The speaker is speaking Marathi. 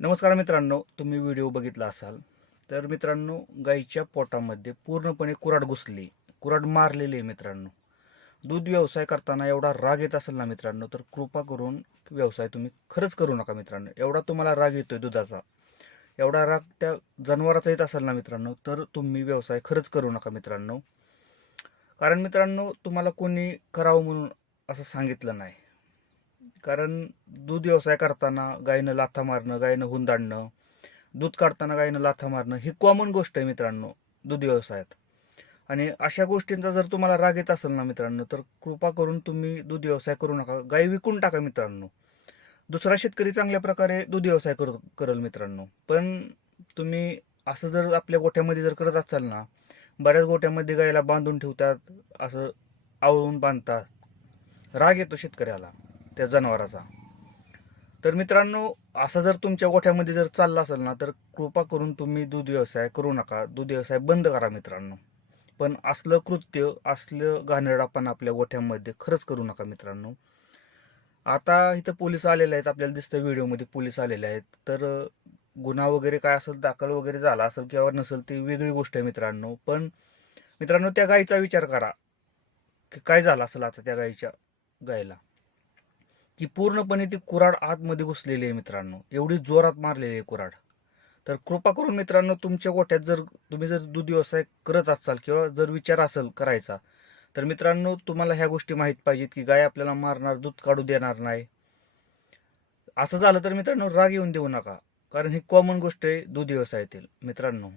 नमस्कार मित्रांनो तुम्ही व्हिडिओ बघितला असाल तर मित्रांनो गाईच्या पोटामध्ये पूर्णपणे कुराड घुसली कुराड मारलेली आहे मित्रांनो. दूध व्यवसाय करताना एवढा राग येत असेल ना मित्रांनो तर कृपा करून व्यवसाय तुम्ही खरंच करू नका मित्रांनो. एवढा तुम्हाला राग येतोय दुधाचा. एवढा राग त्या जनावराचा येत असेल ना मित्रांनो तर तुम्ही व्यवसाय खरंच करू नका मित्रांनो. कारण मित्रांनो तुम्हाला कोणी करावं म्हणून असं सांगितलं नाही. कारण दूध व्यवसाय करताना गायीनं लाथा मारणं गायीनं हुंदाडणं दूध काढताना गायीनं लाथा मारणं ही कॉमन गोष्ट आहे मित्रांनो दूध व्यवसायात. आणि अशा गोष्टींचा जर तुम्हाला राग येत असेल ना मित्रांनो तर कृपा करून तुम्ही दूध व्यवसाय करू नका. गाय विकून टाका मित्रांनो. दुसरा शेतकरी चांगल्या प्रकारे दूध व्यवसाय करू करेल मित्रांनो. पण तुम्ही असं जर आपल्या गोठ्यामध्ये जर करत असाल ना बऱ्याच गोठ्यामध्ये गायला बांधून ठेवतात असं आवळून बांधतात. राग येतो शेतकऱ्याला. त्या जनावराचा. तर मित्रांनो असं जर तुमच्या गोठ्यामध्ये जर चाललं असेल ना तर कृपा करून तुम्ही दूध व्यवसाय करू नका. दूध व्यवसाय बंद करा मित्रांनो. पण असलं कृत्य असलं घाणेरडापण आपल्या गोठ्यामध्ये खरंच करू नका मित्रांनो. आता इथं पोलीस आलेले आहेत आपल्याला दिसतं व्हिडिओमध्ये पोलीस आलेले आहेत. तर गुन्हा वगैरे काय असेल दाखल वगैरे झाला असेल किंवा नसेल ती वेगळी गोष्ट आहे मित्रांनो. पण मित्रांनो त्या गायीचा विचार करा. की काय झालं असेल आता त्या गायीच्या गायला? की पूर्णपणे ती कुराड आतमध्ये घुसलेली आहे मित्रांनो. एवढी जोरात मारलेली आहे कुराड तर कृपा करून मित्रांनो तुमच्या गोठ्यात जर तुम्ही जर दूध व्यवसाय करत असाल किंवा जर विचार असेल करायचा तर मित्रांनो तुम्हाला ह्या गोष्टी माहीत पाहिजेत की गाय आपल्याला मारणार दूध काढू देणार नाही. असं झालं तर मित्रांनो राग येऊन देऊ नका. कारण ही कॉमन गोष्ट आहे दूध व्यवसायातील मित्रांनो.